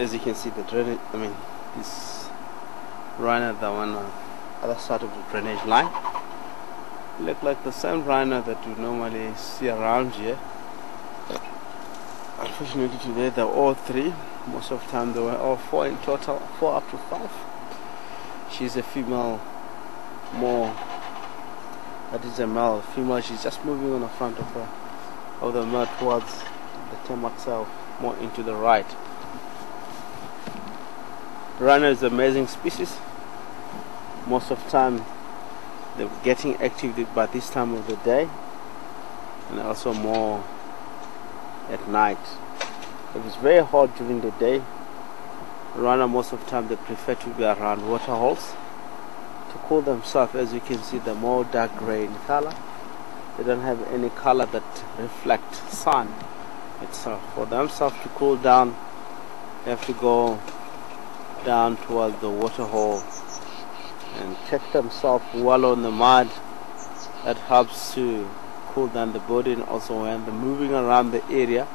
as you can see, the drainage, this rhino, the one on the other side of the drainage line, look like the same rhino that you normally see around here. Unfortunately today they're all three. Most of the time there were all four in total, 4 up to 5. She's a female more. That is a male. Female, she's just moving on the front of the male towards the tarmac itself, more into the right. Rhino is an amazing species. Most of the time they're getting active by this time of the day, and also more at night. If it's very hot during the day, rhino most of the time they prefer to be around water holes to cool themselves. As you can see, they're more dark gray in color. They don't have any color that reflects sun itself. For themselves to cool down, they have to go down towards the water hole and check themselves wallow in the mud. That helps to cool down the body, and also when they're moving around the area,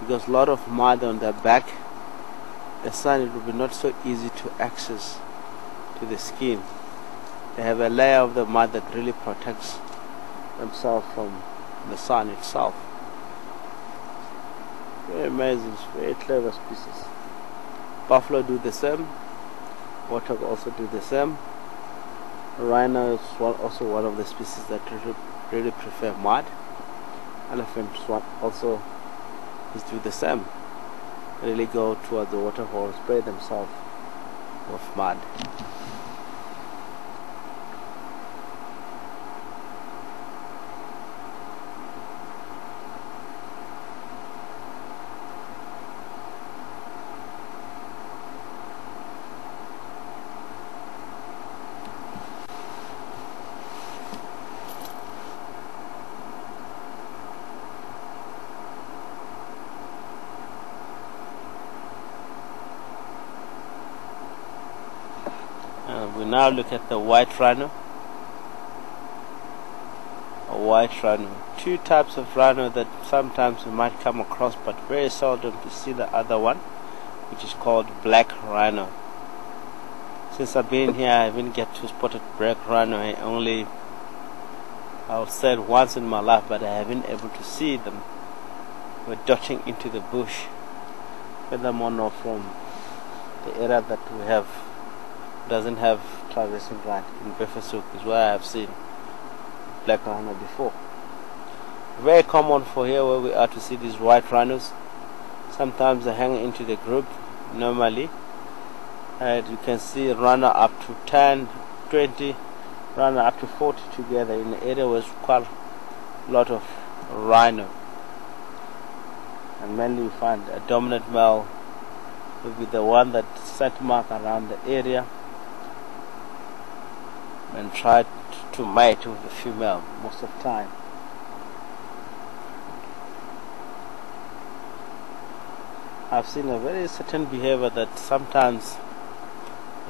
because a lot of mud on their back, the sun, it will be not so easy to access to the skin. They have a layer of the mud that really protects themselves from the sun itself. Very amazing, very clever species. Buffalo do the same. Warthog also do the same. Rhino is also one of the species that really prefer mud. Elephants also is do the same. Really go towards the water hole, spray themselves with mud. We now look at the white rhino. A white rhino. Two types of rhino that sometimes we might come across, but very seldom to see the other one, which is called black rhino. Since I've been here, I haven't get to spot a black rhino. I've said once in my life, but I haven't able to see them. We're dotting into the bush. Furthermore, from the area that we have doesn't have traversing right in Befesuk is where I have seen black rhino before. Very common for here where we are to see these white rhinos. Sometimes they hang into the group normally, and you can see rhino up to 10, 20, rhino up to 40 together in the area where quite a lot of rhino. And mainly you find a dominant male will be the one that scent mark around the area and try to mate with the female most of the time. I've seen a very certain behavior that sometimes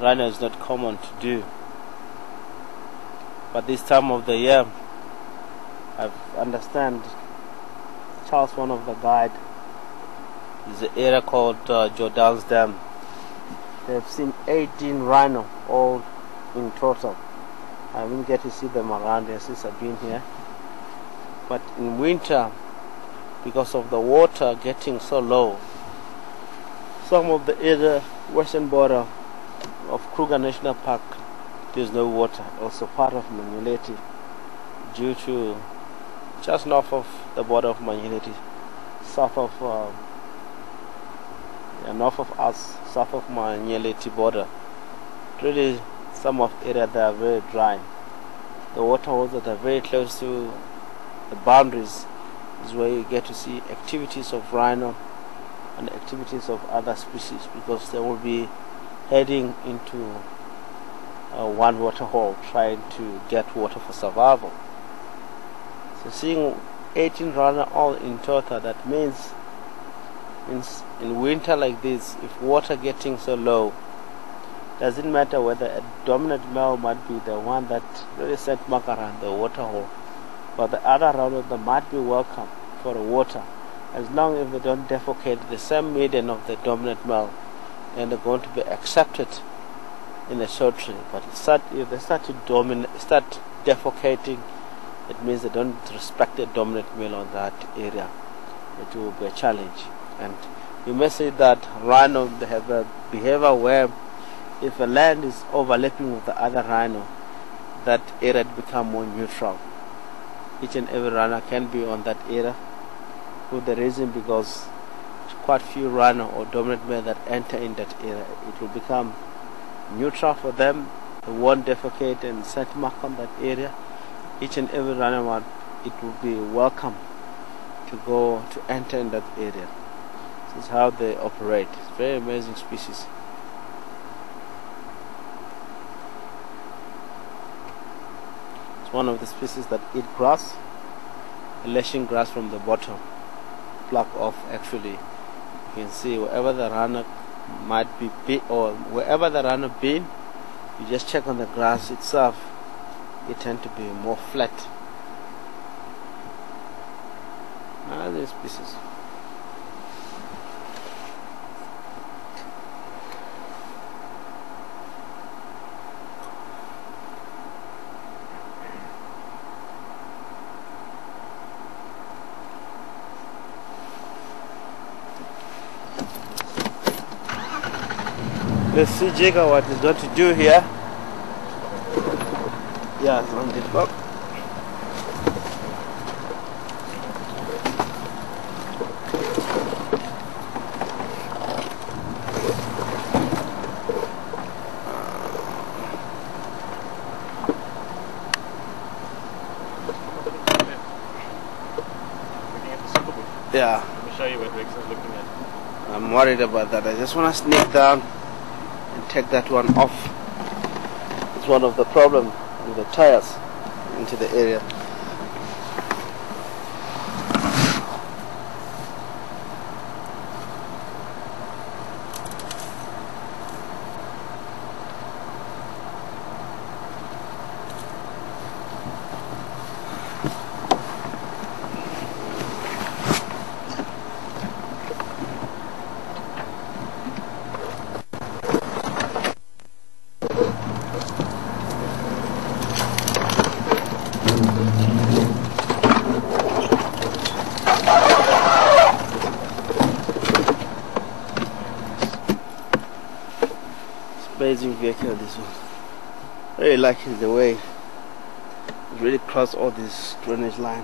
rhino is not common to do, but this time of the year I understand Charles, one of the guide, is an area called Jordan's Dam. They've seen 18 rhino all in total. I didn't get to see them around here since I've been here. But in winter, because of the water getting so low, some of the area, western border of Kruger National Park, there's no water. Also part of Manyeleti, due to just north of the border of Manyeleti, south of north of us, south of Manyeleti border. Really, some of the area that are very dry. The water holes that are very close to the boundaries is where you get to see activities of rhino and activities of other species, because they will be heading into one water hole trying to get water for survival. So seeing 18 rhino all in total, that means in winter like this, if water getting so low, doesn't matter whether a dominant male might be the one that really scent mark around the water hole, but the other rhino that might be welcome for the water, as long as they don't defecate the same median of the dominant male, and they're going to be accepted in a short tree. But if they start to start defecating, it means they don't respect the dominant male on that area. It will be a challenge. And you may say that rhino, they have a behavior where if a land is overlapping with the other rhino, that area become more neutral. Each and every rhino can be on that area, for the reason because quite few rhino or dominant male that enter in that area. It will become neutral for them. They won't defecate and set mark on that area. Each and every rhino, it will be welcome to enter in that area. This is how they operate. It's a very amazing species. It's one of the species that eat grass, lashing grass from the bottom, pluck off actually. You can see wherever the runner might be, or wherever the runner been, you just check on the grass itself, it tends to be more flat. Another species. Let's see Jacob what he's going to do here. Yeah, it's on the clock. Yeah. Let me show you what Rex is looking at. I'm worried about that. I just want to sneak down and take that one off. It's one of the problems with the tires into the area. Amazing vehicle, this one. Very lucky the way it really crossed all this drainage line.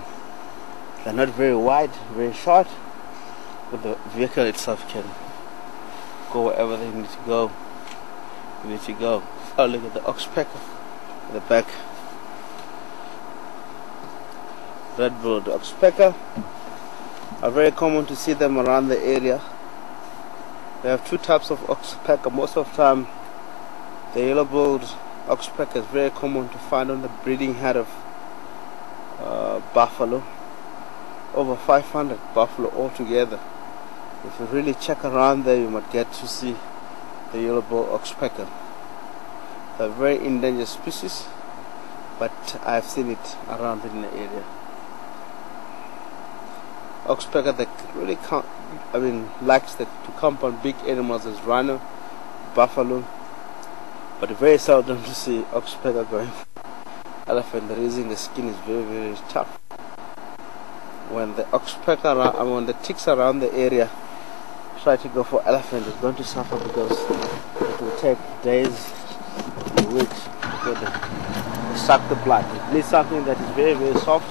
They're not very wide, very short, but the vehicle itself can go wherever they need to go. Oh, look at the oxpecker at the back. Red-billed oxpecker are very common to see them around the area. We have two types of oxpecker. Most of the time, the yellow-billed oxpecker is very common to find on the breeding head of buffalo. Over 500 buffalo altogether. If you really check around there, you might get to see the yellow-billed oxpecker. They're a very endangered species, but I've seen it around in the area. Oxpecker that really likes to camp on big animals as rhino, buffalo, but very seldom to see oxpecker going for elephant. The reason the skin is very, very tough. When the oxpecker, when the ticks around the area try to go for elephant, it's going to suffer because it will take days, weeks before they suck the blood. It needs something that is very, very soft.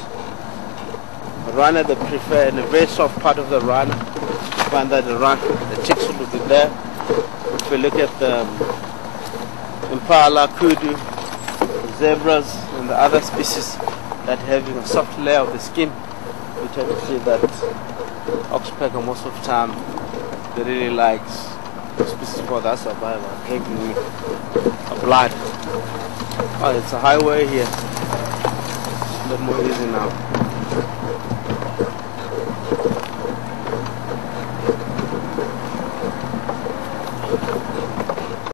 The rhino, they prefer in a very soft part of the rhino. You find that the ticks will be there. If we look at the impala, kudu, zebras, and the other species that having a soft layer of the skin, we tend to see that oxpecker most of the time they really likes the species for that survival, drinking blood. Oh, it's a highway here. It's a bit more easy now.